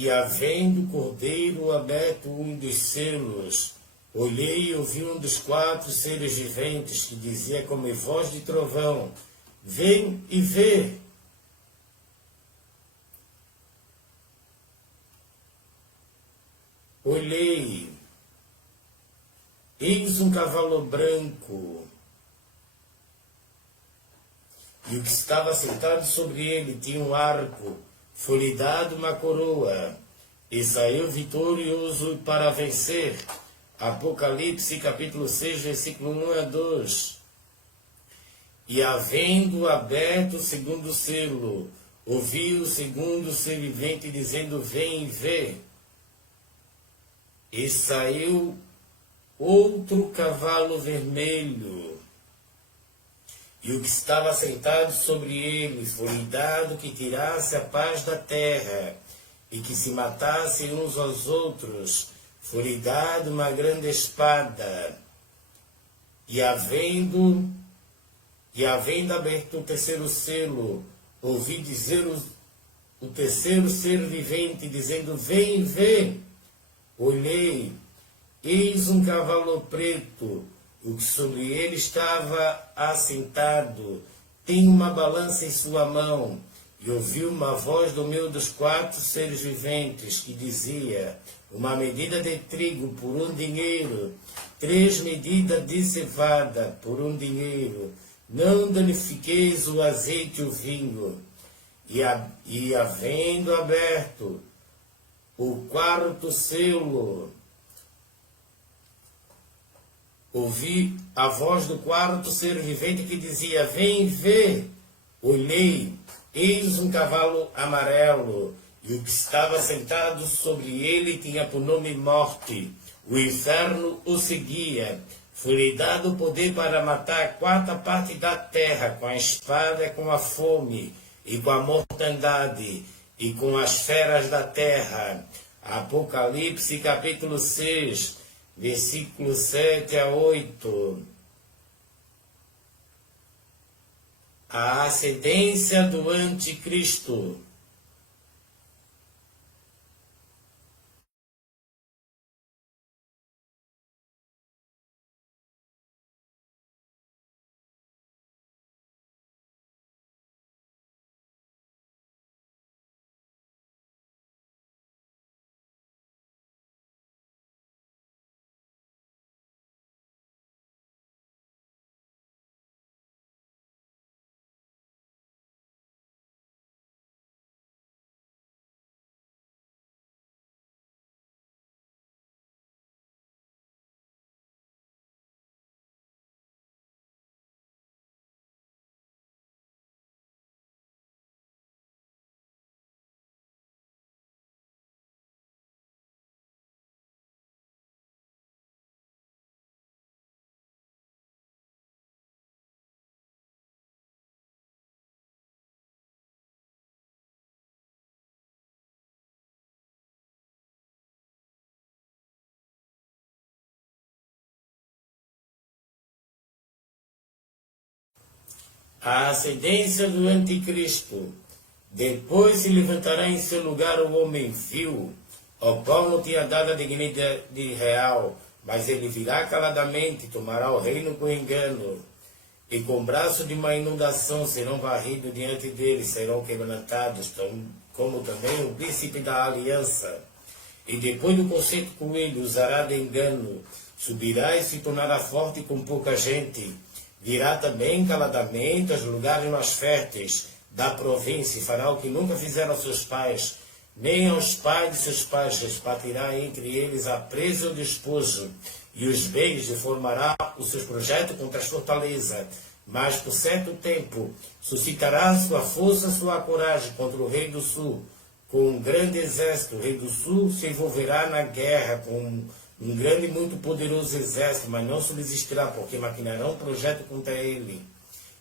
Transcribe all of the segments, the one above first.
E havendo o cordeiro aberto um dos selos, olhei e ouvi um dos 4 seres viventes que dizia como voz de trovão: vem e vê. Olhei, eis um cavalo branco, e o que estava sentado sobre ele tinha um arco, foi-lhe dado uma coroa, e saiu vitorioso para vencer. Apocalipse capítulo 6, versículo 1 a 2. E havendo aberto o segundo selo, ouvi o segundo ser vivente dizendo: vem e vê. E saiu outro cavalo vermelho, e o que estava sentado sobre ele foi-lhe dado que tirasse a paz da terra, e que se matassem uns aos outros, foi-lhe dado uma grande espada. E havendo aberto o terceiro selo, ouvi dizer o terceiro ser vivente, dizendo: vem e vê. Olhei, eis um cavalo preto, o que sobre ele estava assentado tem uma balança em sua mão. E ouvi uma voz do meio dos 4 seres viventes, que dizia: uma medida de trigo por 1 dinheiro, 3 medidas de cevada por 1 dinheiro. Não danifiqueis o azeite e o vinho. E havendo aberto o 4º selo, ouvi a voz do 4º ser vivente que dizia: vem e vê. Olhei, eis um cavalo amarelo, e o que estava sentado sobre ele tinha por nome Morte. O inferno o seguia. Foi-lhe dado o poder para matar a 4ª parte da terra, com a espada, com a fome, e com a mortandade, e com as feras da terra. Apocalipse capítulo 6, versículos 7 a 8. A ascendência do anticristo. A ascendência do anticristo. Depois se levantará em seu lugar o homem vil, ao qual não tinha dado a dignidade real, mas ele virá caladamente, tomará o reino com engano, e com braço de uma inundação serão varridos diante dele, serão quebrantados, como também o príncipe da aliança. E depois do concerto com ele, usará de engano, subirá e se tornará forte com pouca gente. Virá também caladamente aos lugares mais férteis da província, e fará o que nunca fizeram aos seus pais, nem aos pais de seus pais, repartirá entre eles a presa e o despojo, e os bens, e formará os seus projetos contra as fortalezas. Mas por certo tempo suscitará sua força, sua coragem contra o rei do sul, com um grande exército. O rei do sul se envolverá na guerra com um grande e muito poderoso exército, mas não subsistirá, porque maquinarão projeto contra ele.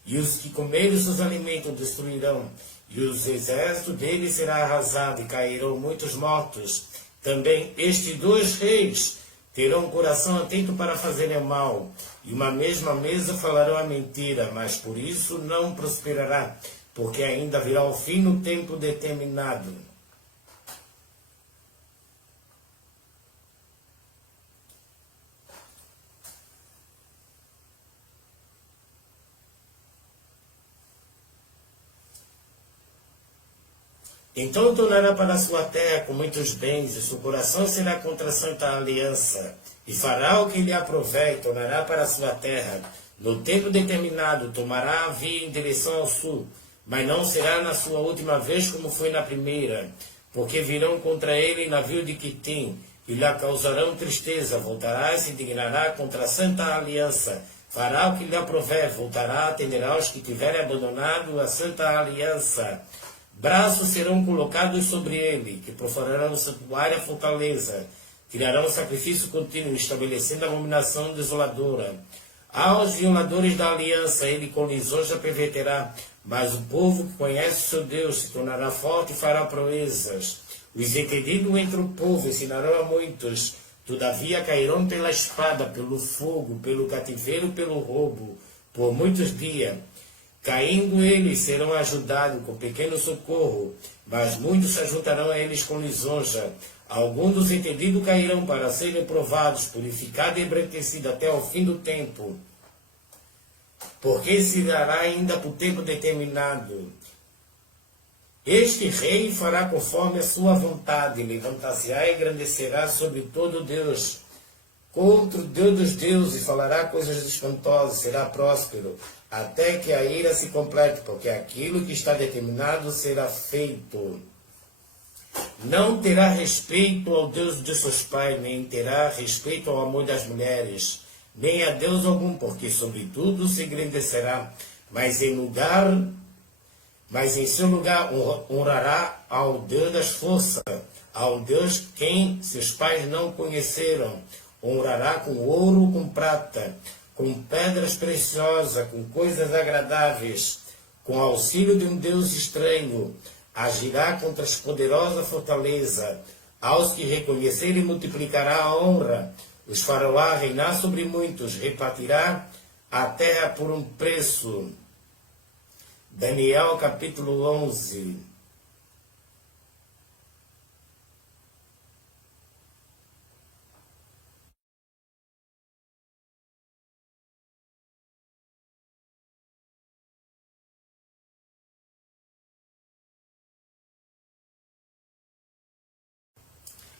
E os que comerem seus alimentos destruirão, e os exércitos dele será arrasado, e cairão muitos mortos. Também estes 2 reis terão um coração atento para fazerem o mal, e uma mesma mesa falarão a mentira, mas por isso não prosperará, porque ainda virá o fim no tempo determinado. Então tornará para a sua terra com muitos bens, e seu coração será contra a santa aliança, e fará o que lhe aprouver, e tornará para a sua terra. No tempo determinado, tomará a via em direção ao sul, mas não será na sua última vez como foi na primeira, porque virão contra ele navio de Quitim, e lhe causarão tristeza, voltará e se indignará contra a santa aliança, fará o que lhe aprouver, voltará, atenderá os que tiverem abandonado a santa aliança. Braços serão colocados sobre ele, que profanarão o santuário e a fortaleza, criarão sacrifício contínuo, estabelecendo abominação desoladora. Aos violadores da aliança ele com lisonja perverterá, mas o povo que conhece o seu Deus se tornará forte e fará proezas. Os entendidos entre o povo ensinarão a muitos, todavia cairão pela espada, pelo fogo, pelo cativeiro, pelo roubo, por muitos dias. Caindo eles serão ajudados com pequeno socorro, mas muitos se juntarão a eles com lisonja. Alguns dos entendidos cairão para serem provados, purificados e embranquecidos até o fim do tempo. Porque se dará ainda por tempo determinado. Este rei fará conforme a sua vontade, levantar-se-á e engrandecerá sobre todo Deus. Contra o Deus dos deuses falará coisas espantosas, será próspero, até que a ira se complete, porque aquilo que está determinado será feito. Não terá respeito ao Deus de seus pais, nem terá respeito ao amor das mulheres, nem a Deus algum, porque sobretudo se engrandecerá, mas em seu lugar honrará ao Deus das forças, ao Deus quem seus pais não conheceram. Honrará com ouro, com prata, com pedras preciosas, com coisas agradáveis, com auxílio de um Deus estranho. Agirá contra as poderosas fortalezas. Aos que reconhecerem multiplicará a honra. Os fará reinar sobre muitos, repartirá a terra por um preço. Daniel capítulo 11.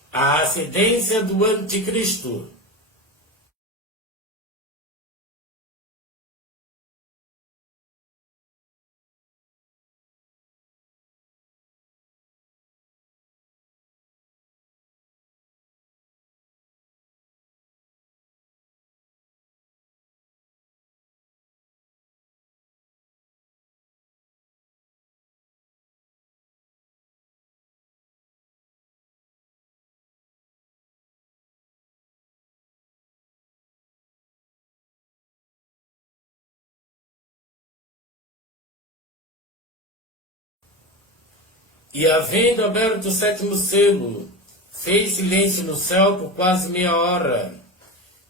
A ascendência do anticristo. E havendo aberto o sétimo selo, fez silêncio no céu por quase meia hora.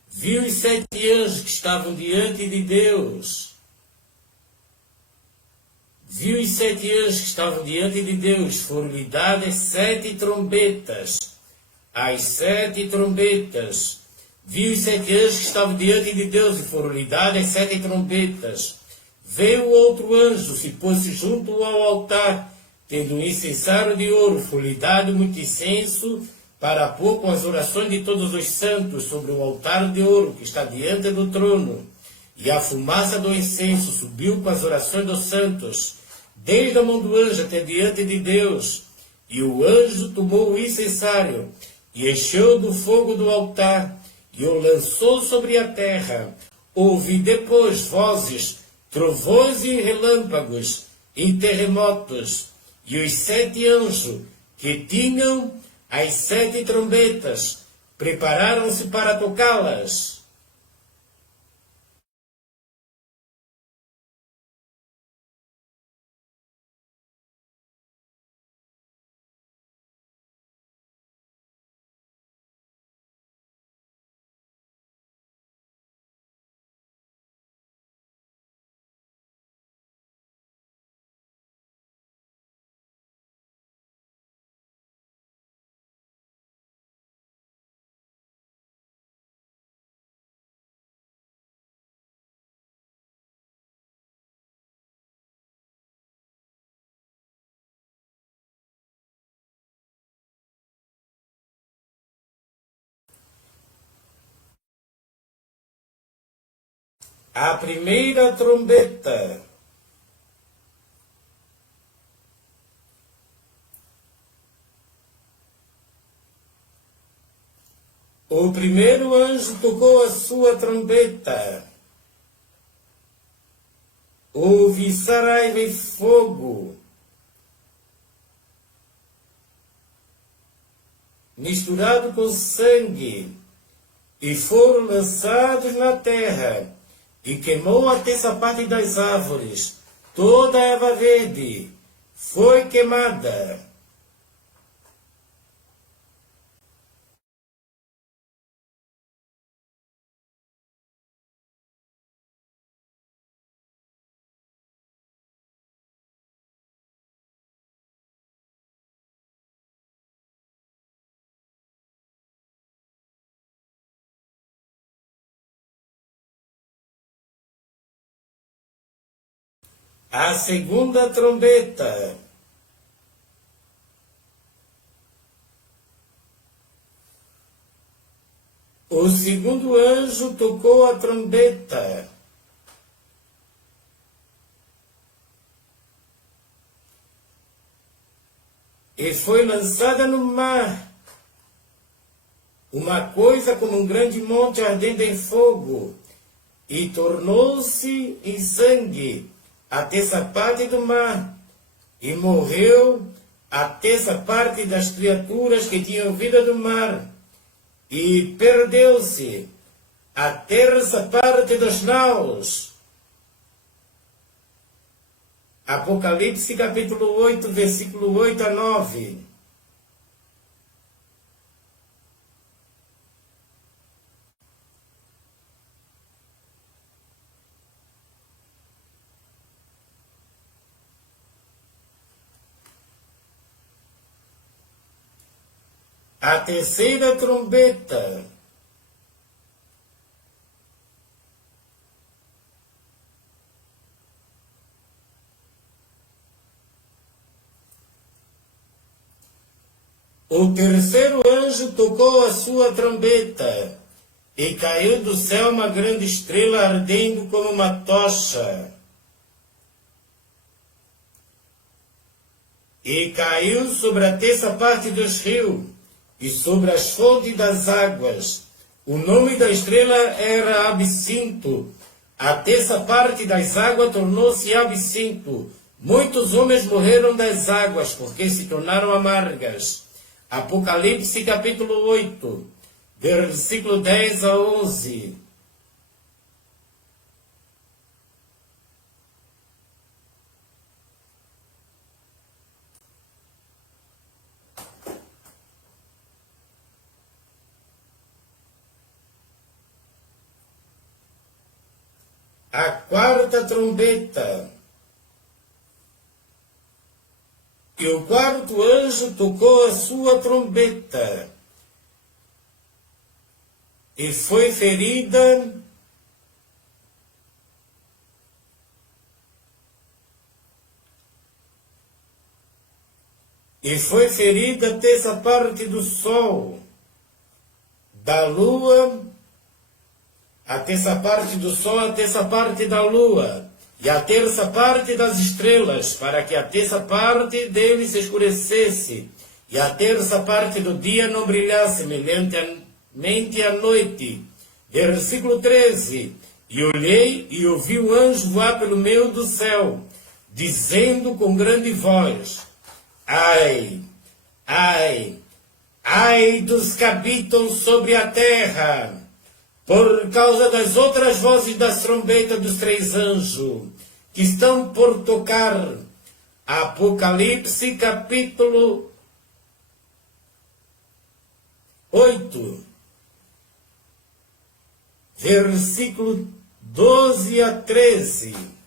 Viu os 7 anjos que estavam diante de Deus. Viu os 7 anjos que estavam diante de Deus. Foram-lhe dadas 7 trombetas. As 7 trombetas. Viu os 7 anjos que estavam diante de Deus e foram-lhe dadas 7 trombetas. Veio outro anjo, se pôs junto ao altar, tendo um incensário de ouro, foi-lhe dado muito incenso para pôr com as orações de todos os santos sobre o altar de ouro que está diante do trono. E a fumaça do incenso subiu com as orações dos santos, desde a mão do anjo até diante de Deus. E o anjo tomou o incensário e encheu do fogo do altar e o lançou sobre a terra. Ouvi depois vozes, trovões e relâmpagos e terremotos. E os 7 anjos que tinham as 7 trombetas prepararam-se para tocá-las. A primeira trombeta. O primeiro anjo tocou a sua trombeta. Houve saraiva e fogo, misturado com sangue, e foram lançados na terra, e queimou a terça parte das árvores. Toda a erva verde foi queimada. A segunda trombeta. O segundo anjo tocou a trombeta. E foi lançada no mar uma coisa como um grande monte ardendo em fogo, e tornou-se em sangue a terça parte do mar, e morreu a terça parte das criaturas que tinham vida do mar, e perdeu-se a terça parte dos naus. Apocalipse capítulo 8, versículo 8 a 9. A terceira trombeta. O terceiro anjo tocou a sua trombeta, e caiu do céu uma grande estrela ardendo como uma tocha. E caiu sobre a terça parte dos rios, e sobre as fontes das águas. O nome da estrela era Absinto. A terça parte das águas tornou-se absinto. Muitos homens morreram das águas, porque se tornaram amargas. Apocalipse capítulo 8, versículo 10 a 11. A quarta trombeta. E o quarto anjo tocou a sua trombeta, e foi ferida a terça parte do sol, da lua, a terça parte do sol, a terça parte da lua, e a terça parte das estrelas, para que a terça parte dele se escurecesse, e a terça parte do dia não brilhasse, semelhantemente à noite. Versículo 13. E olhei e ouvi o anjo voar pelo meio do céu, dizendo com grande voz: Ai, ai, ai dos que habitam sobre a terra, por causa das outras vozes das trombetas dos três anjos, que estão por tocar. Apocalipse capítulo 8, versículo 12 a 13.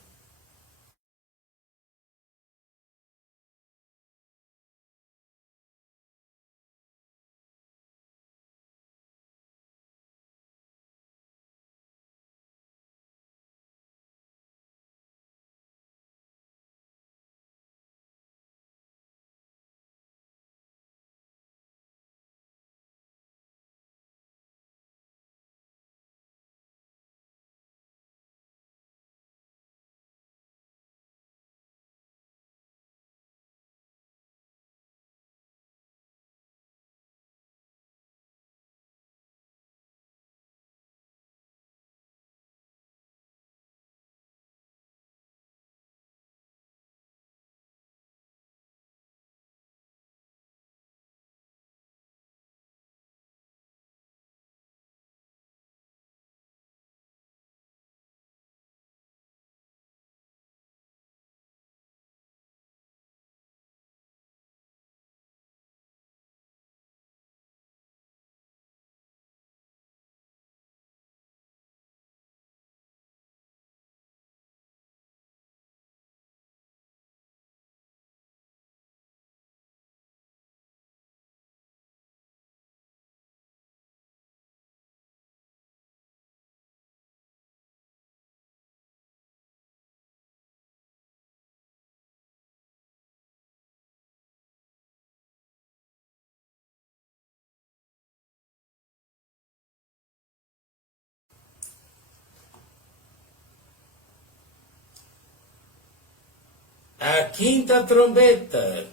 A quinta trombeta.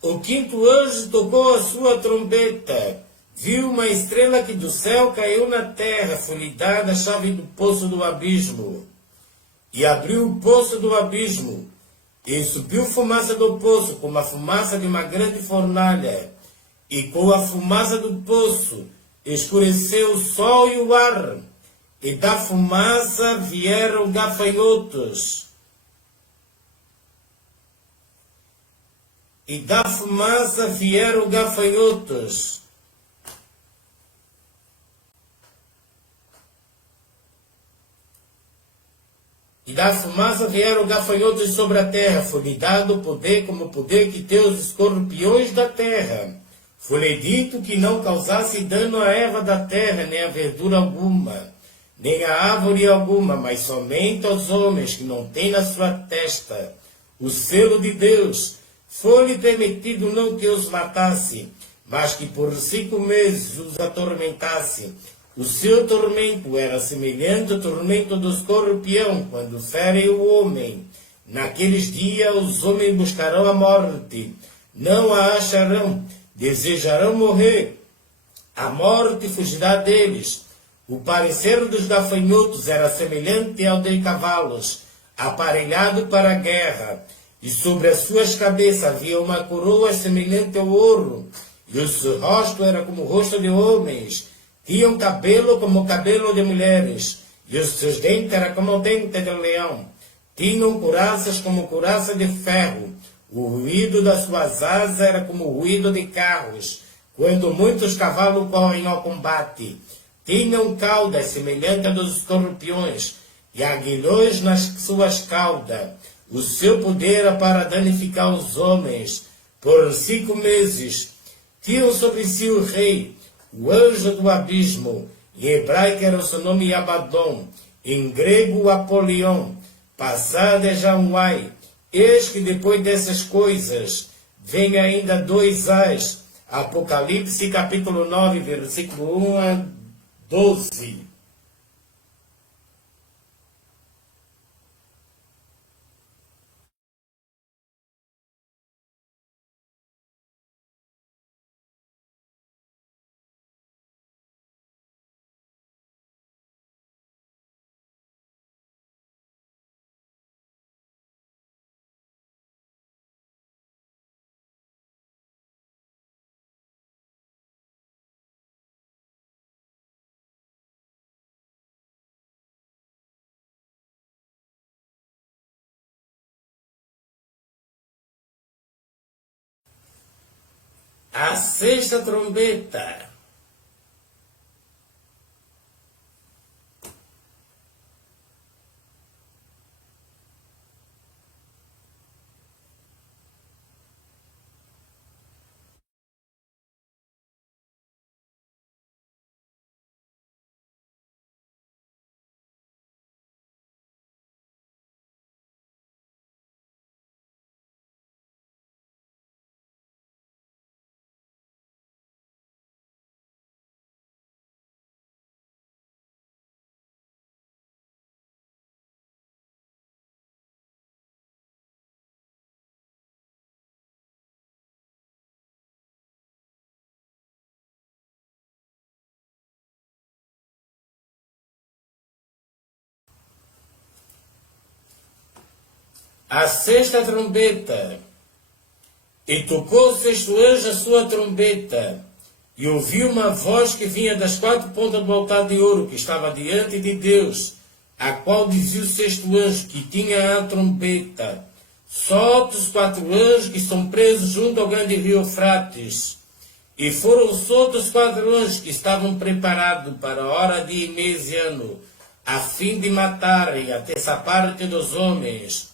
O quinto anjo tocou a sua trombeta. Viu uma estrela que do céu caiu na terra, foi-lhe dada a chave do poço do abismo. E abriu o poço do abismo, e subiu fumaça do poço, como a fumaça de uma grande fornalha. E com a fumaça do poço escureceu o sol e o ar, e da fumaça vieram gafanhotos. E da fumaça vieram gafanhotos. E da fumaça vieram gafanhotos sobre a terra. Foi-lhe dado poder como o poder que tem os escorpiões da terra. Foi-lhe dito que não causasse dano à erva da terra, nem a verdura alguma, nem a árvore alguma, mas somente aos homens que não têm na sua testa o selo de Deus. Foi-lhe permitido não que os matasse, mas que por 5 meses os atormentasse. O seu tormento era semelhante ao tormento do escorpião, quando fere o homem. Naqueles dias os homens buscarão a morte, não a acharão, desejarão morrer. A morte fugirá deles. O parecer dos gafanhotos era semelhante ao de cavalos, aparelhado para a guerra. E sobre as suas cabeças havia uma coroa semelhante ao ouro, e o seu rosto era como o rosto de homens. Tinham cabelo como o cabelo de mulheres, e os seus dentes eram como o dente de leão. Tinham couraças como couraça de ferro. O ruído das suas asas era como o ruído de carros, quando muitos cavalos correm ao combate. Tinham caudas semelhantes a dos escorpiões, e aguilhões nas suas caudas. O seu poder era para danificar os homens. Por 5 meses tinham sobre si o rei, o anjo do abismo. Em hebraico era o seu nome Abaddon, em grego Apolion, passado é Januai. Eis que depois dessas coisas vem ainda 2 ais. Apocalipse capítulo 9, versículo 1 a 12. A sexta trombeta. A sexta trombeta. E tocou o sexto anjo a sua trombeta, e ouviu uma voz que vinha das 4 pontas do altar de ouro que estava diante de Deus, a qual dizia o sexto anjo que tinha a trombeta: solta os 4 anjos que estão presos junto ao grande rio Eufrates. E foram soltos os 4 anjos que estavam preparados para a hora de mês e ano, a fim de matarem a terça parte dos homens.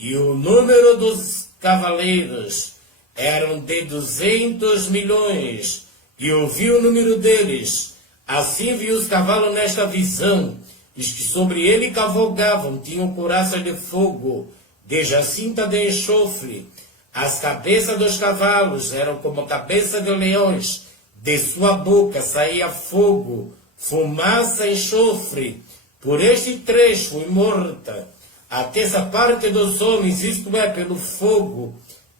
e o número dos cavaleiros eram de 200 milhões, e ouvi o número deles. Assim vi os cavalos nesta visão, os que sobre ele cavalgavam tinham couraças de fogo, de jacinta de enxofre. As cabeças dos cavalos eram como cabeça de leões, de sua boca saía fogo, fumaça e enxofre. Por este trecho fui morta. A terça parte dos homens, isto é, pelo fogo,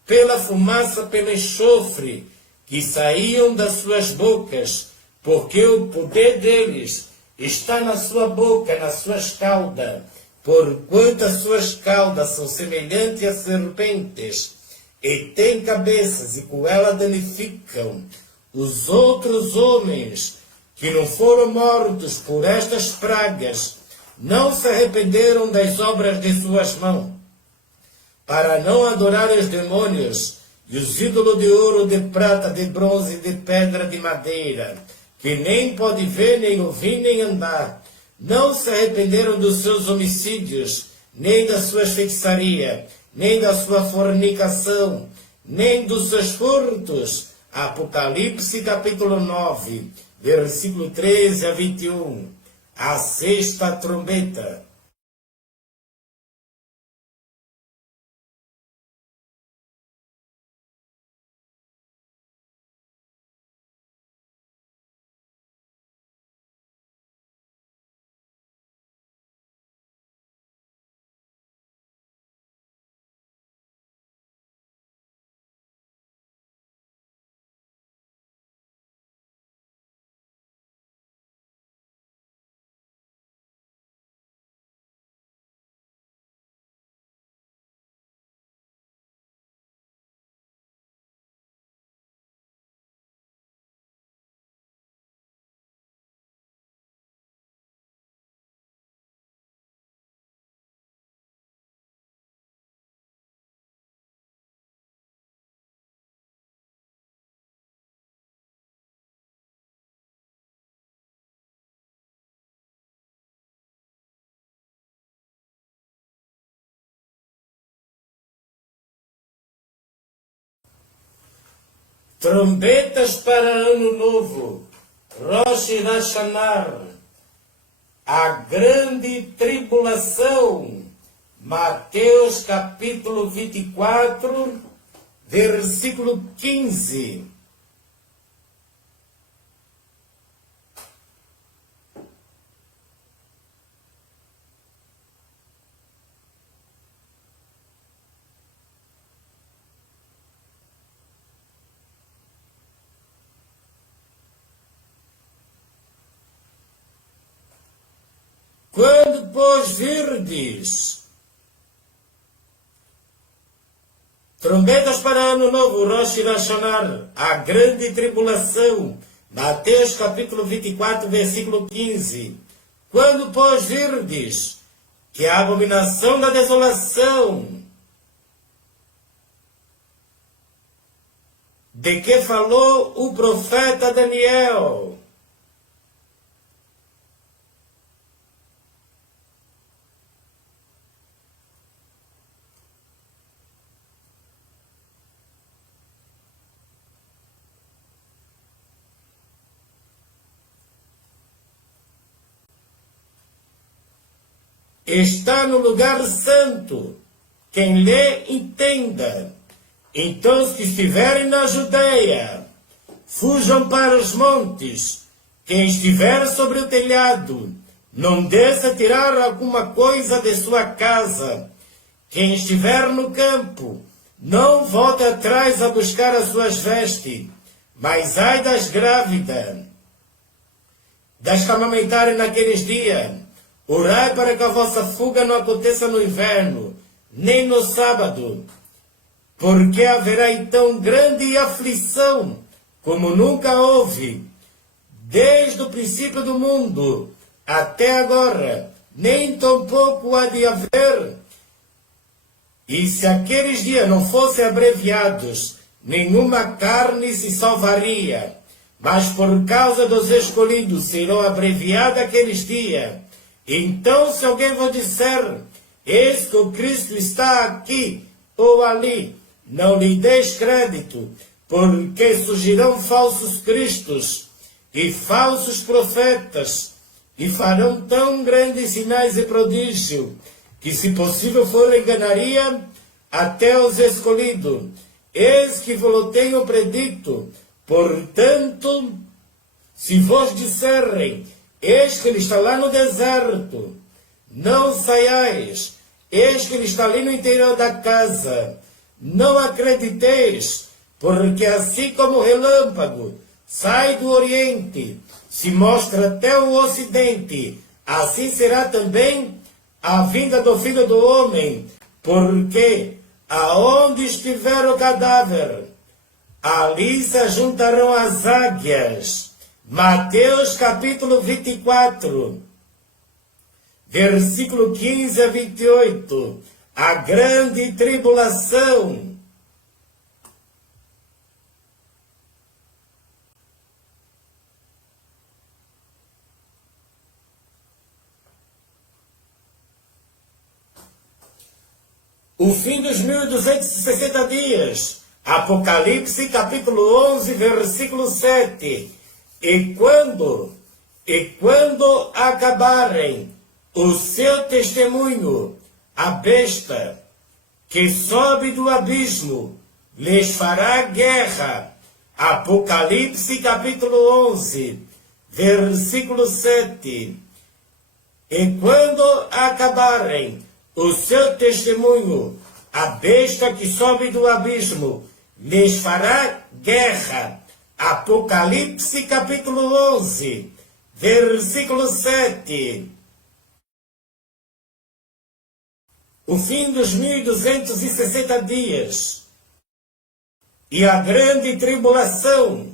pela fumaça, pelo enxofre, que saíam das suas bocas, porque o poder deles está na sua boca, nas suas caudas, porquanto as suas caudas são semelhantes a serpentes, e têm cabeças, e com elas danificam. Os outros homens que não foram mortos por estas pragas, não se arrependeram das obras de suas mãos, para não adorar os demônios e os ídolos de ouro, de prata, de bronze, de pedra, de madeira, que nem pode ver, nem ouvir, nem andar. Não se arrependeram dos seus homicídios, nem das suas feitiçarias, nem da sua fornicação, nem dos seus furtos. Apocalipse capítulo 9, versículo 13 a 21. A sexta trombeta. Trombetas para Ano Novo, Rosh Hashanah, a grande tribulação, Mateus capítulo 24, versículo 15. Quando, pois, virdes trombetas para Ano Novo, Rosh Hashanah, a grande tribulação, Mateus capítulo 24, versículo 15. Quando, pois, virdes que a abominação da desolação, de que falou o profeta Daniel, está no lugar santo. Quem lê, entenda. Então, os que estiverem na Judeia, fujam para os montes. Quem estiver sobre o telhado, não desça tirar alguma coisa de sua casa. Quem estiver no campo, não volte atrás a buscar as suas vestes. Mas ai das grávidas, das que amamentarem naqueles dias. Orai para que a vossa fuga não aconteça no inverno, nem no sábado, porque haverá então grande aflição, como nunca houve, desde o princípio do mundo até agora, nem tampouco há de haver. E se aqueles dias não fossem abreviados, nenhuma carne se salvaria, mas por causa dos escolhidos serão abreviados aqueles dias. Então, se alguém vos disser, eis que o Cristo está aqui ou ali. Não lhe deis crédito, porque surgirão falsos cristos e falsos profetas, e farão tão grandes sinais e prodígios, que se possível for enganaria até os escolhidos. Eis que vos tenho predito. Portanto, se vos disserem, eis que ele está lá no deserto, não saiais, eis que ele está ali no interior da casa, não acrediteis, porque assim como o relâmpago sai do oriente, se mostra até o ocidente, assim será também a vinda do Filho do Homem, porque aonde estiver o cadáver, ali se juntarão as águias. Mateus capítulo 24, versículo 15 a 28. A grande tribulação. O fim dos 1260 dias. Apocalipse capítulo 11, versículo 7. E quando acabarem o seu testemunho, a besta que sobe do abismo lhes fará guerra. Apocalipse capítulo 11, versículo 7. E quando acabarem o seu testemunho, a besta que sobe do abismo lhes fará guerra. Apocalipse capítulo 11, versículo 7. O fim dos 1260 dias e a grande tribulação.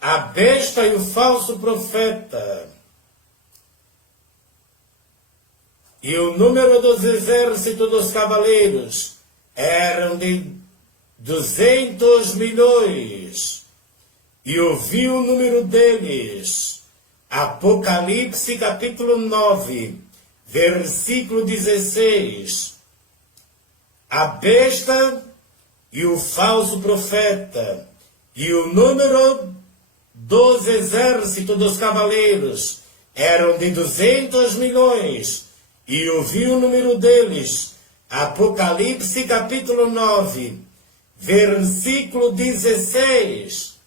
A besta e o falso profeta. E o número dos exércitos dos cavaleiros eram de 200 milhões. E ouvi o número deles. Apocalipse capítulo 9, versículo 16. A besta e o falso profeta. E o número dos exércitos dos cavaleiros eram de 200 milhões, e ouvi o número deles. Apocalipse capítulo 9, versículo 16.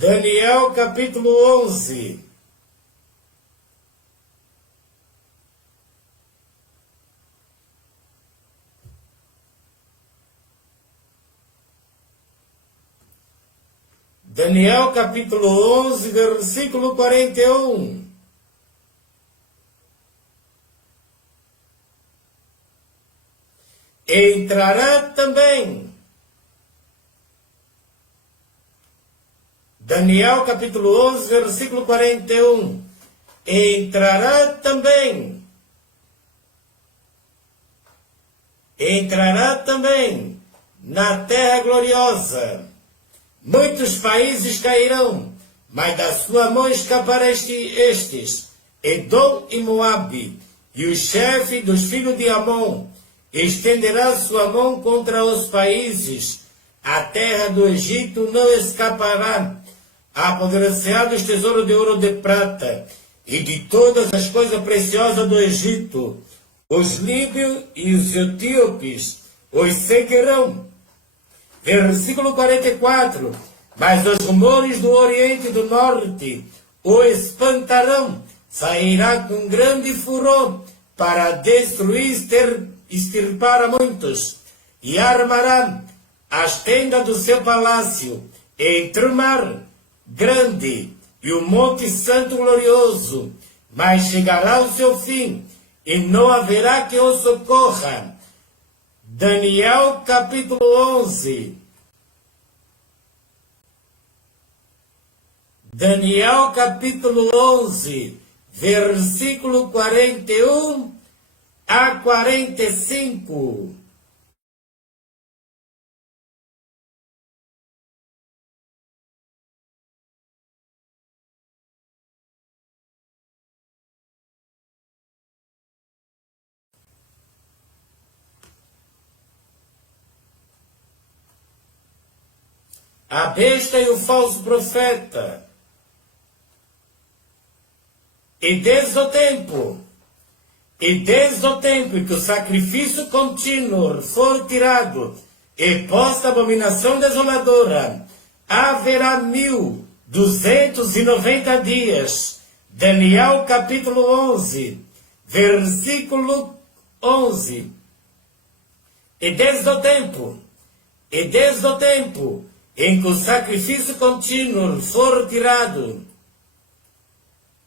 Daniel capítulo 11. Daniel capítulo 11, versículo 41. Entrará também Daniel capítulo 11, versículo 41. Entrará também na terra gloriosa. Muitos países cairão, mas da sua mão escaparão estes, Edom e Moabe, e o chefe dos filhos de Amon estenderá sua mão contra os países. A terra do Egito não escapará. Apodrecerá dos tesouros de ouro e de prata, e de todas as coisas preciosas do Egito. Os líbios e os etíopes os seguirão. Versículo 44. Mas os rumores do Oriente e do Norte o espantarão. Sairá com grande furor para destruir, extirpar a muitos. E armará as tendas do seu palácio entre o mar grande e o monte santo glorioso. Mas chegará o seu fim, e não haverá que o socorra. Daniel capítulo 11. Daniel capítulo 11, versículo 41 a 45. A besta e o falso profeta. E desde o tempo em que o sacrifício contínuo for tirado e posta a abominação desoladora, haverá 1290 dias. Daniel capítulo 11, versículo 11. E desde o tempo em que o sacrifício contínuo for tirado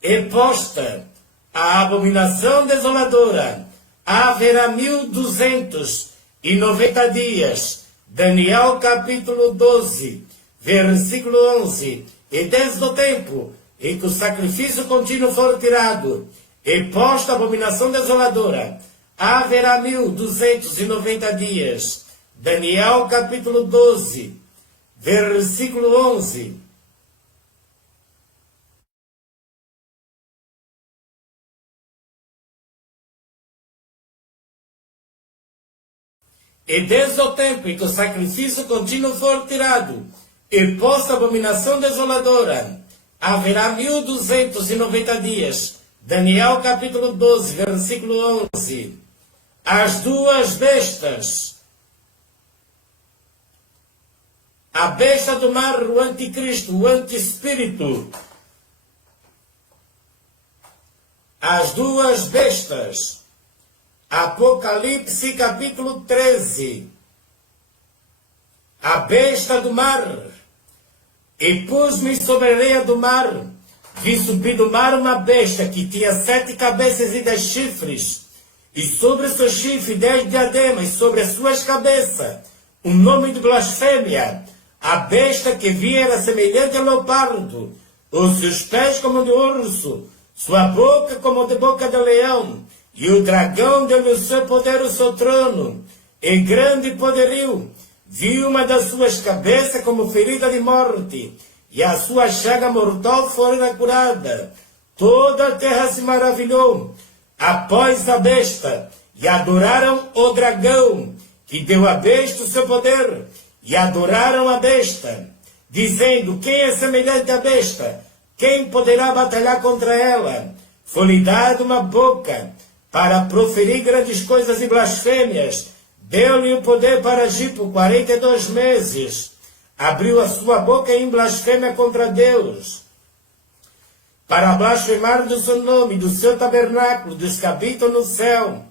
e posta a abominação desoladora, haverá 1290 dias. Daniel capítulo 12, versículo 11. E desde o tempo em que o sacrifício contínuo for tirado e posta a abominação desoladora, haverá 1290 dias. Daniel capítulo 12, versículo 11. E desde o tempo em que o sacrifício contínuo for tirado e posta a abominação desoladora, haverá 1290 dias. Daniel capítulo 12, versículo 11. As duas bestas. A besta do mar, o anticristo, o antiespírito. As duas bestas. Apocalipse capítulo 13. A besta do mar. E pus-me sobre a areia do mar. Vi subir do mar uma besta que tinha 7 cabeças e 10 chifres. E sobre os seus chifres 10 diademas, sobre as suas cabeças um nome de blasfêmia. A besta que vi era semelhante a leopardo, os seus pés como de urso, sua boca como de boca de leão. E o dragão deu-lhe o seu poder, o seu trono, e grande poderio. Vi uma das suas cabeças como ferida de morte, e a sua chaga mortal fora curada. Toda a terra se maravilhou após a besta, e adoraram o dragão, que deu à besta o seu poder, e adoraram a besta, dizendo: quem é semelhante à besta? Quem poderá batalhar contra ela? Foi-lhe dada uma boca para proferir grandes coisas e blasfêmias. Deu-lhe o poder para agir por 42 meses. Abriu a sua boca em blasfêmia contra Deus, para blasfemar do seu nome, do seu tabernáculo, dos que habitam no céu.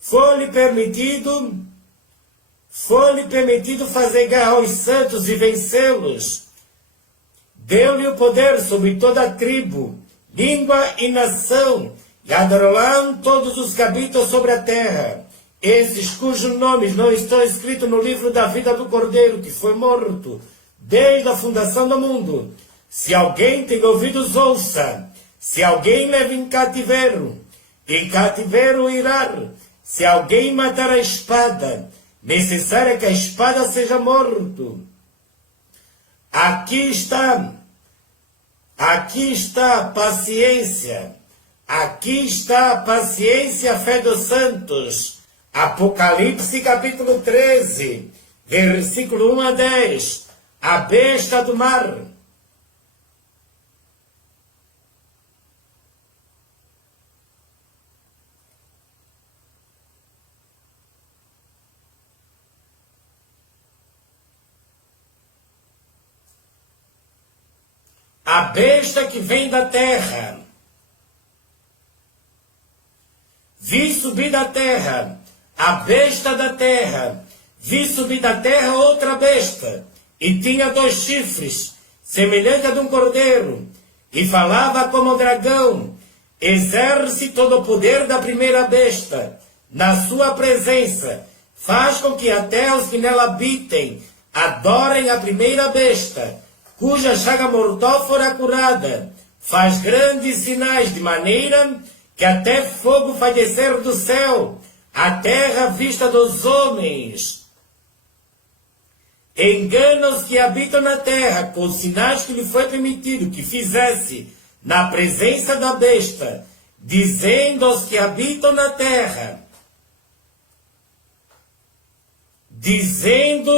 Foi-lhe permitido fazer guerra aos santos e vencê-los. Deu-lhe o poder sobre toda a tribo, língua e nação, e adorarão todos os que habitam sobre a terra, esses cujos nomes não estão escritos no livro da vida do Cordeiro, que foi morto desde a fundação do mundo. Se alguém tem ouvidos, ouça. Se alguém leva em cativeiro irá. Se alguém matar a espada, necessário é que a espada seja morto. Aqui está a paciência. Aqui está a paciência, a fé dos santos. Apocalipse capítulo 13, versículo 1 a 10. A besta do mar. A besta que vem da terra. Vi subir da terra, a besta da terra. Vi subir da terra outra besta, e tinha 2 chifres, semelhante a de um cordeiro, e falava como dragão. Exerce todo o poder da primeira besta. Na sua presença, faz com que até os que nela habitem adorem a primeira besta, cuja chaga mortal fora curada. Faz grandes sinais, de maneira que até fogo faz descer do céu, a terra à vista dos homens. Engana os que habitam na terra, com os sinais que lhe foi permitido que fizesse na presença da besta, dizendo aos que habitam na terra, dizendo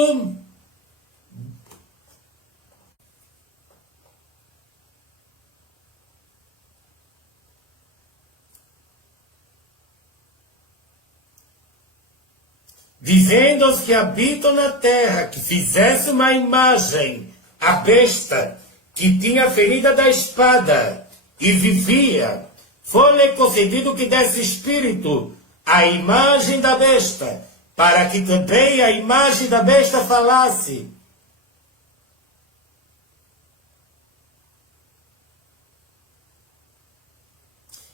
aos que habitam na terra que fizesse uma imagem, a besta, que tinha ferida da espada e vivia, foi-lhe concedido que desse espírito à imagem da besta, para que também a imagem da besta falasse.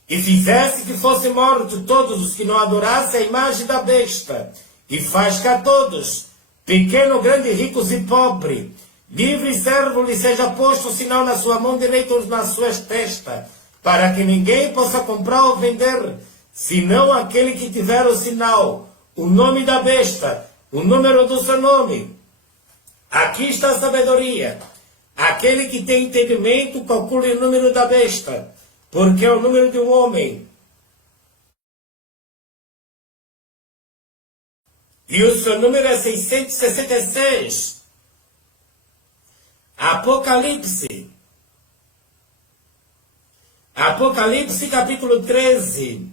E fizesse que fossem mortos todos os que não adorassem a imagem da besta, e faz que a todos, pequeno, grande, ricos e pobre, livre e servo, lhe seja posto o sinal na sua mão direita ou nas suas testas, para que ninguém possa comprar ou vender, senão aquele que tiver o sinal, o nome da besta, o número do seu nome. Aqui está a sabedoria. Aquele que tem entendimento, calcule o número da besta, porque é o número de um homem. E o seu número é 666. Apocalipse. Apocalipse capítulo 13.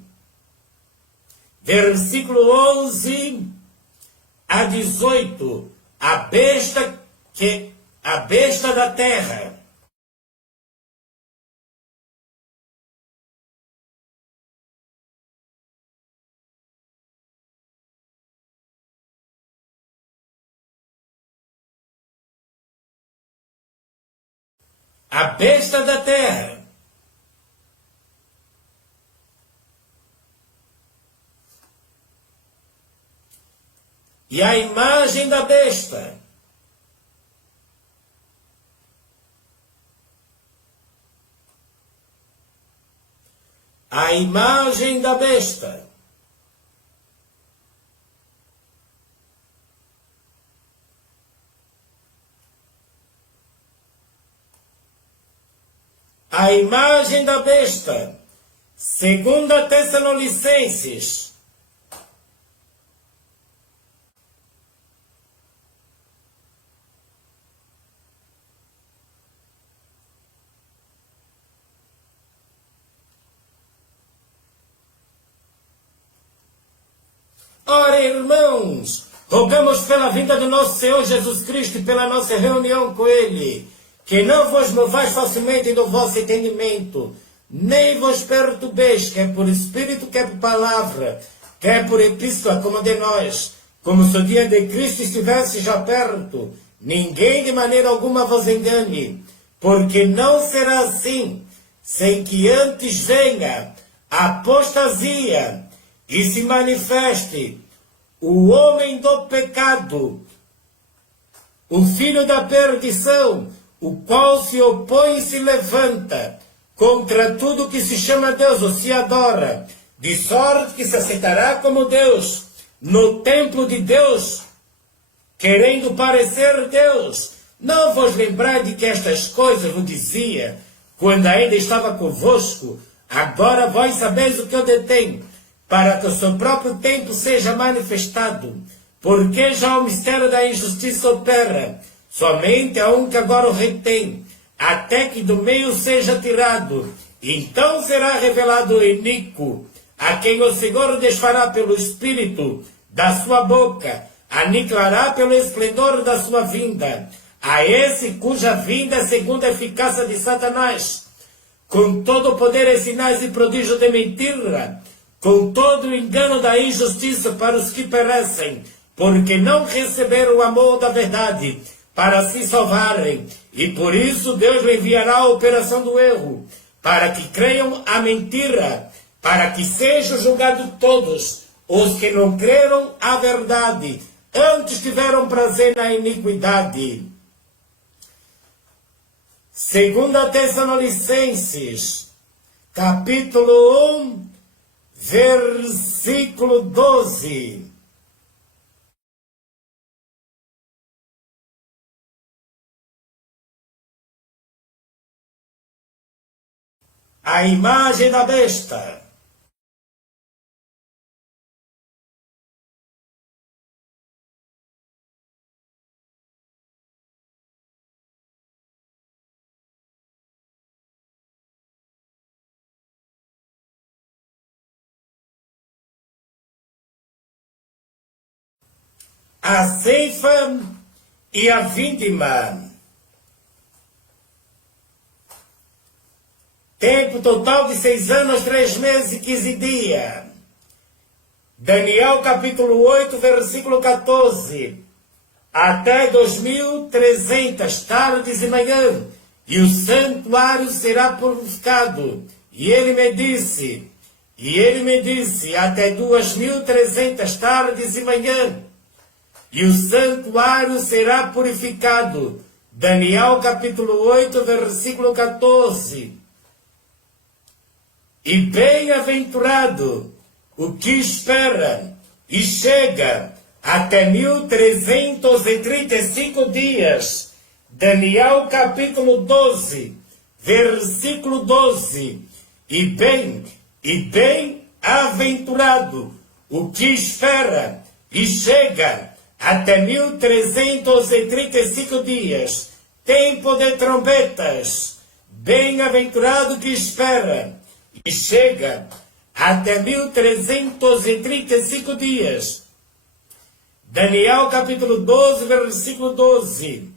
Versículo 11 a 18. A besta da terra. A besta da terra. E a imagem da besta. A imagem da besta. A imagem da besta. 2 Tessalonicenses. Ora, irmãos, rogamos pela vinda do nosso Senhor Jesus Cristo e pela nossa reunião com Ele, que não vos movais facilmente do vosso entendimento, nem vos perturbeis, quer por espírito, quer por palavra, quer por epístola, como de nós, como se o dia de Cristo estivesse já perto. Ninguém de maneira alguma vos engane, porque não será assim, sem que antes venha a apostasia e se manifeste o homem do pecado, o filho da perdição, o qual se opõe e se levanta contra tudo que se chama Deus ou se adora, de sorte que se aceitará como Deus no templo de Deus, querendo parecer Deus. Não vos lembrai de que estas coisas vos dizia, quando ainda estava convosco? Agora vós sabeis o que eu detenho, para que o seu próprio tempo seja manifestado, porque já o mistério da injustiça opera, somente há um que agora o retém, até que do meio seja tirado. Então será revelado o iníquo, a quem o Senhor desfará pelo Espírito da sua boca, aniquilará pelo esplendor da sua vinda, a esse cuja vinda é segundo a eficácia de Satanás, com todo o poder e sinais e prodígio de mentira, com todo o engano da injustiça para os que perecem, porque não receberam o amor da verdade para se salvarem, e por isso Deus lhe enviará a operação do erro, para que creiam a mentira, para que sejam julgados todos os que não creram a verdade, antes tiveram prazer na iniquidade. 2 Tessalonicenses, capítulo 1, versículo 12. A imagem da besta. A ceifa e a vindima. Tempo total de 6 anos, 3 meses e 15 dias. Daniel capítulo 8, versículo 14. Até 2300 tardes e manhã, e o santuário será purificado. E ele me disse, até 2300 tardes e manhã, e o santuário será purificado. Daniel capítulo 8, versículo 14. E bem-aventurado o que espera e chega até 1335 dias. Daniel capítulo 12, versículo 12. E bem-aventurado o que espera e chega até 1335 dias. Tempo de trombetas. Bem-aventurado que espera e chega até 1335 dias. Daniel capítulo 12, versículo 12.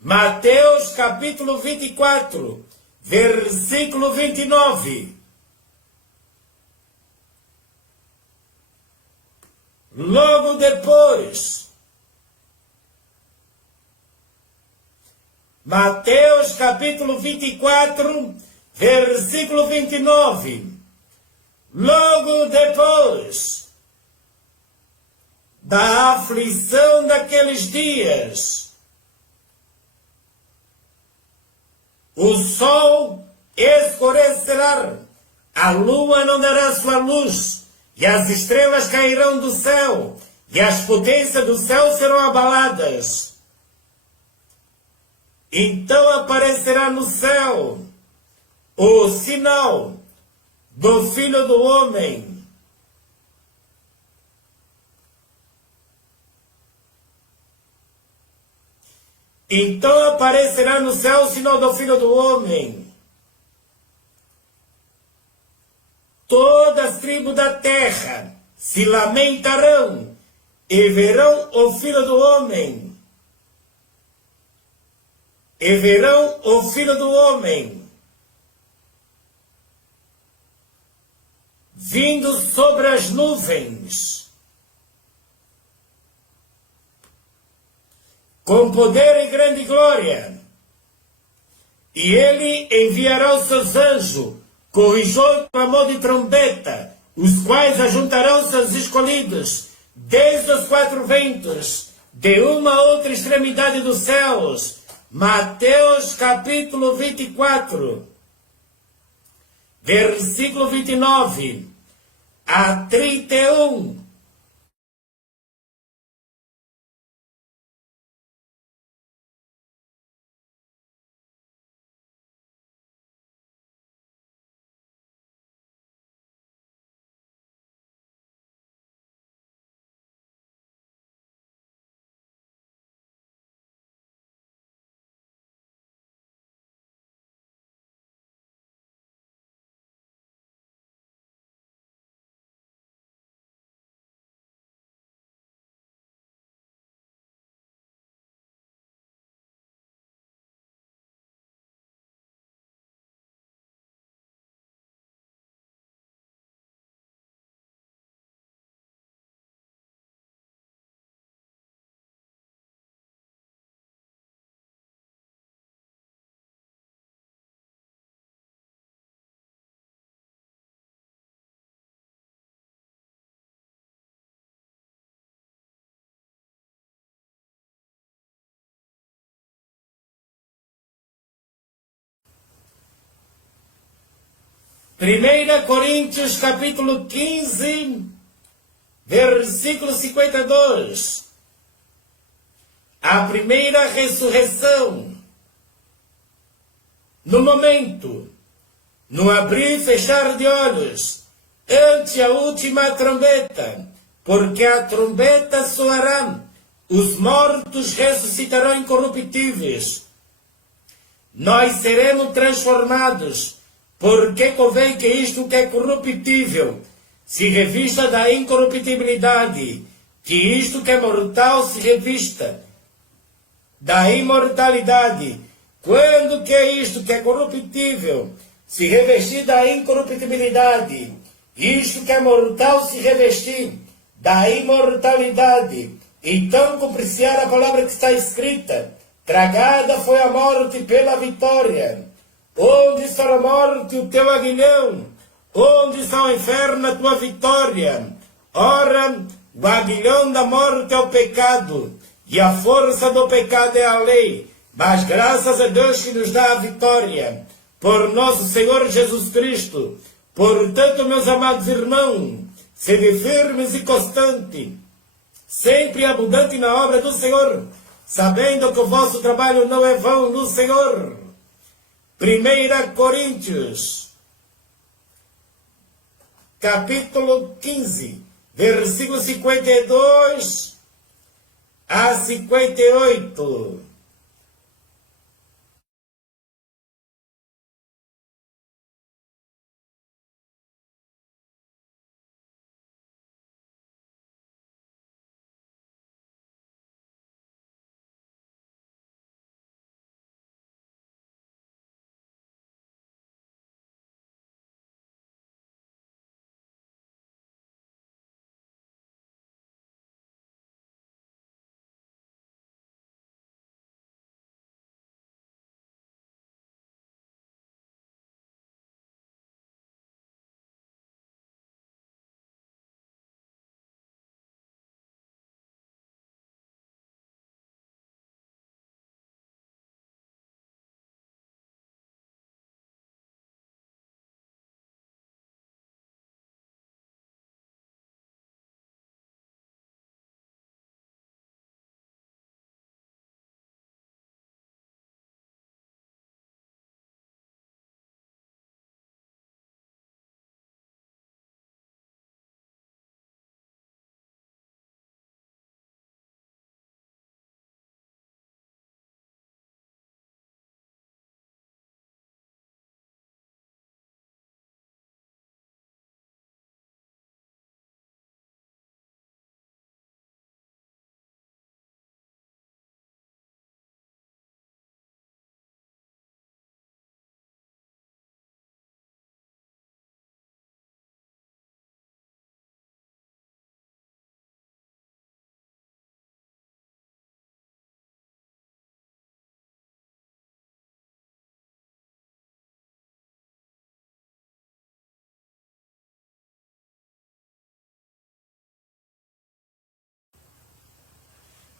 Mateus capítulo 24, versículo 29. Logo depois, Mateus capítulo 24, versículo 29. Logo depois da aflição daqueles dias, o sol escurecerá, a lua não dará sua luz, e as estrelas cairão do céu, e as potências do céu serão abaladas. Então aparecerá no céu o sinal do Filho do Homem. Então aparecerá no céu o sinal do Filho do Homem. Todas as tribos da terra se lamentarão e verão o Filho do Homem. E verão o Filho do Homem vindo sobre as nuvens, com poder e grande glória. E ele enviará os seus anjos corrijou o clamor de trombeta, os quais ajuntarão seus escolhidos, desde os quatro ventos, de uma a outra extremidade dos céus. Mateus capítulo 24, versículo 29 a 31. Primeira Coríntios capítulo 15, versículo 52. A primeira ressurreição. No momento, no abrir e fechar de olhos, ante a última trombeta, porque a trombeta soará, os mortos ressuscitarão incorruptíveis. Nós seremos transformados, porque convém que isto que é corruptível se revista da incorruptibilidade, que isto que é mortal se revista da imortalidade. Quando que é isto que é corruptível se revestir da incorruptibilidade, isto que é mortal se revestir da imortalidade, então cumprir-se-á a palavra que está escrita: tragada foi a morte pela vitória. Onde está a morte, o teu aguilhão? Onde está o inferno, a tua vitória? Ora, o aguilhão da morte é o pecado, e a força do pecado é a lei. Mas graças a Deus que nos dá a vitória, por nosso Senhor Jesus Cristo. Portanto, meus amados irmãos, sede firmes e constantes, sempre abundante na obra do Senhor, sabendo que o vosso trabalho não é vão no Senhor. 1 Coríntios, capítulo 15, versículo 52 a 58.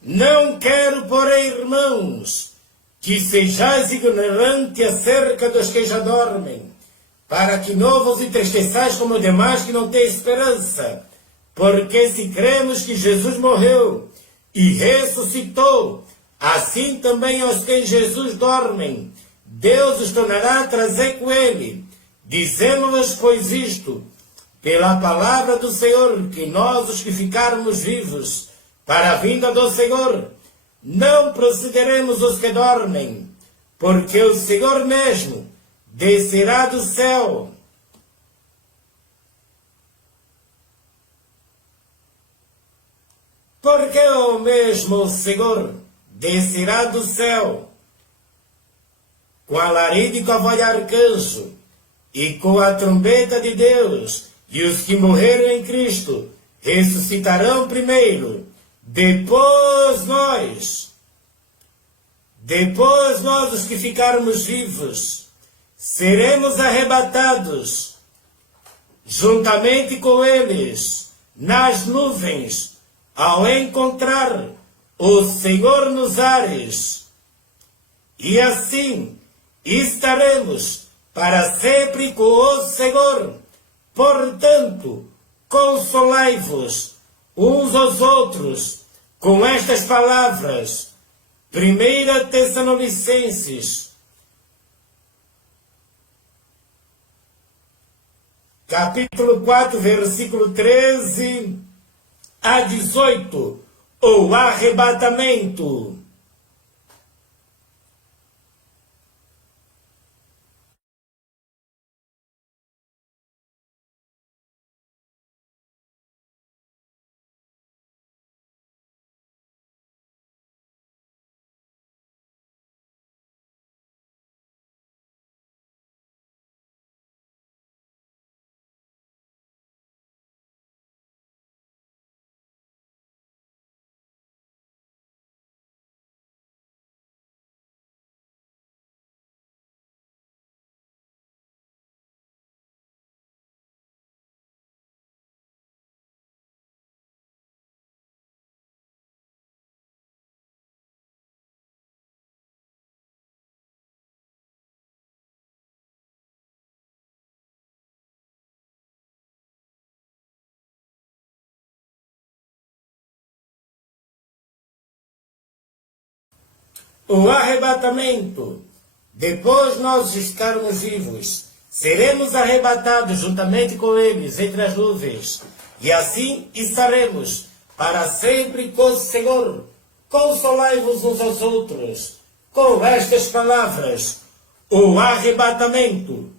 Não quero, porém, irmãos, que sejais ignorantes acerca dos que já dormem, para que não vos entristeçais como demais que não têm esperança. Porque se cremos que Jesus morreu e ressuscitou, assim também aos que em Jesus dormem, Deus os tornará a trazer com ele. Dizemos-vos, pois, isto, pela palavra do Senhor, que nós, os que ficarmos vivos, para a vinda do Senhor, não precederemos os que dormem, porque o Senhor mesmo descerá do céu. Porque o mesmo Senhor descerá do céu, com alarido e com a voz de arcanjo, e com a trombeta de Deus, e os que morreram em Cristo ressuscitarão primeiro. Depois nós, os que ficarmos vivos, seremos arrebatados juntamente com eles nas nuvens, ao encontrar o Senhor nos ares. E assim estaremos para sempre com o Senhor. Portanto, consolai-vos uns aos outros com estas palavras. 1 Tessalonicenses, capítulo 4, versículo 13 a 18, o arrebatamento. O arrebatamento. Depois nós estarmos vivos, seremos arrebatados juntamente com eles entre as nuvens, e assim estaremos para sempre com o Senhor. Consolai-vos uns aos outros com estas palavras. O arrebatamento.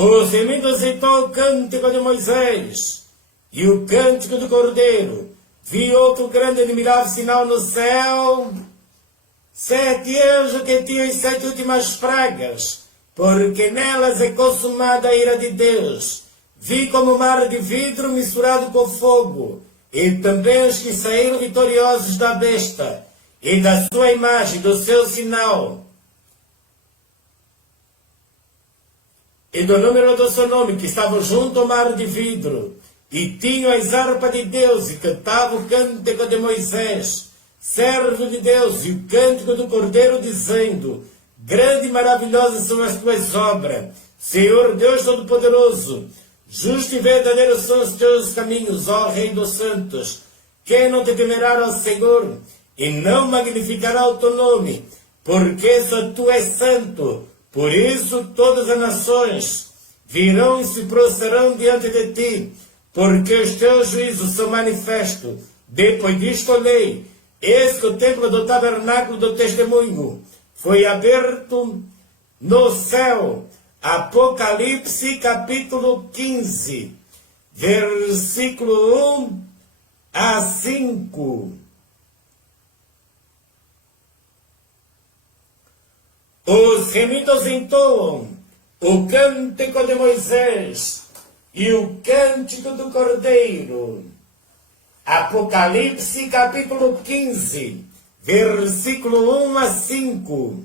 Os inimigos aceitou o cântico de Moisés e o cântico do Cordeiro. Vi outro grande e admirável sinal no céu. 7 anjos que tinham as 7 últimas pragas, porque nelas é consumada a ira de Deus. Vi como mar de vidro misturado com fogo, e também os que saíram vitoriosos da besta, e da sua imagem, do seu sinal, e do número do seu nome, que estavam junto ao mar de vidro, e tinham as harpas de Deus, e cantavam o cântico de Moisés, servo de Deus, e o cântico do Cordeiro, dizendo: grande e maravilhosas são as tuas obras, Senhor Deus Todo-Poderoso. Justo e verdadeiro são os teus caminhos, ó Rei dos Santos. Quem não te temerá ao Senhor, e não magnificará o teu nome, porque só tu és santo. Por isso todas as nações virão e se prostrarão diante de ti, porque os teus juízos são manifestos. Depois disto olhei, eis que o templo do tabernáculo do testemunho foi aberto no céu. Apocalipse capítulo 15, versículo 1 a 5. Os remidos entoam o cântico de Moisés e o cântico do Cordeiro. Apocalipse capítulo 15, versículo 1 a 5.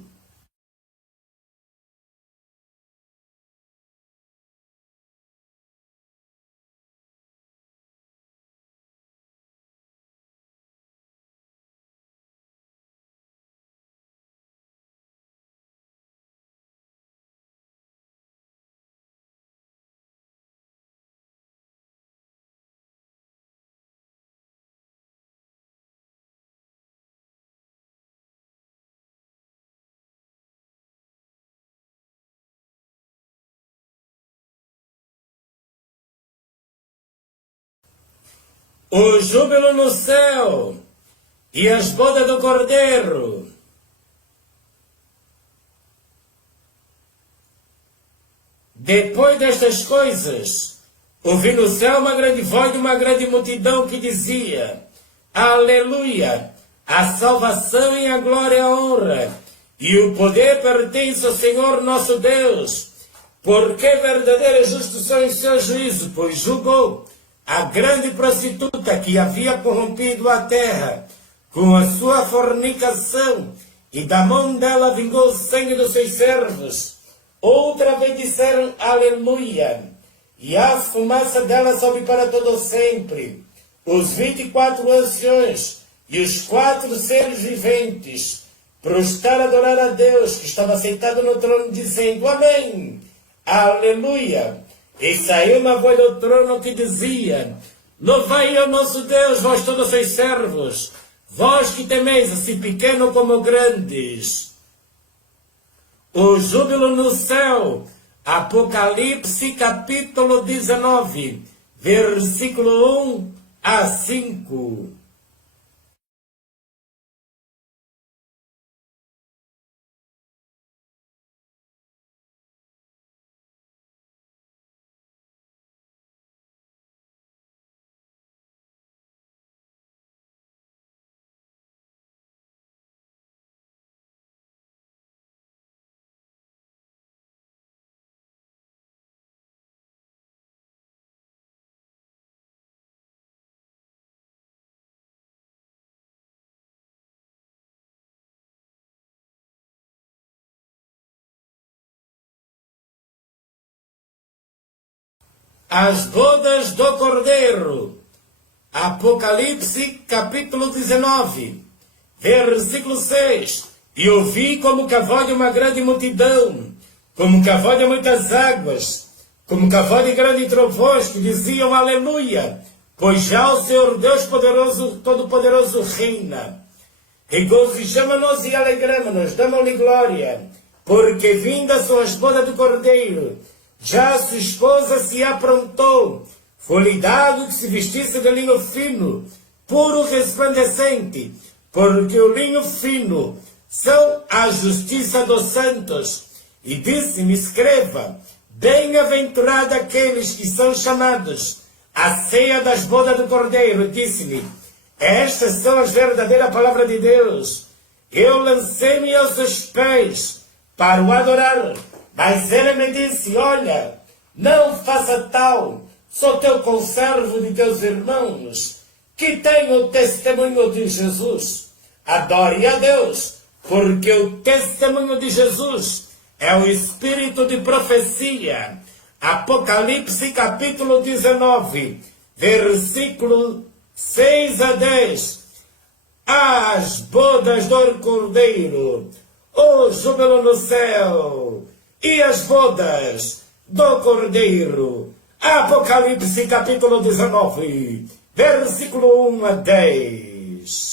O júbilo no céu e as bodas do Cordeiro. Depois destas coisas, ouvi no céu uma grande voz de uma grande multidão que dizia: Aleluia! A salvação e a glória e a honra e o poder pertence ao Senhor nosso Deus, porque verdadeiro e justo são os seus juízos, pois julgou a grande prostituta que havia corrompido a terra com a sua fornicação, e da mão dela vingou o sangue dos seus servos. Outra vez disseram Aleluia, e a fumaça dela sobe para todo sempre. Os 24 anciões e os 4 seres viventes prostraram a adorar a Deus, que estava sentado no trono, dizendo Amém, Aleluia. E saiu uma voz do trono que dizia: Louvai ao nosso Deus, vós todos os seus servos, vós que temeis, assim pequeno como grandes. O júbilo no céu. Apocalipse capítulo 19, versículo 1 a 5. As bodas do Cordeiro. Apocalipse capítulo 19, versículo 6. E ouvi como que a voz de uma grande multidão, como que a voz de muitas águas, como que a voz de grandes trovões, que diziam Aleluia, pois já o Senhor Deus poderoso, todo-poderoso reina. Regozijamo-nos e alegramo-nos, damos-lhe glória, porque vindas são as bodas do Cordeiro. Já sua esposa se aprontou, foi-lhe dado que se vestisse de linho fino, puro resplandecente, porque o linho fino são a justiça dos santos. E disse-me, escreva, bem-aventurado aqueles que são chamados à ceia das bodas do Cordeiro. Disse-me, estas são as verdadeiras palavras de Deus. Eu lancei-me aos seus pés para o adorar, mas ele me disse, olha, não faça tal, sou teu conservo de teus irmãos, que têm o testemunho de Jesus. Adore a Deus, porque o testemunho de Jesus é o espírito de profecia. Apocalipse capítulo 19, versículo 6 a 10. As bodas do Cordeiro, o júbilo no céu, e as bodas do Cordeiro. Apocalipse capítulo 19, versículo 1 a 10.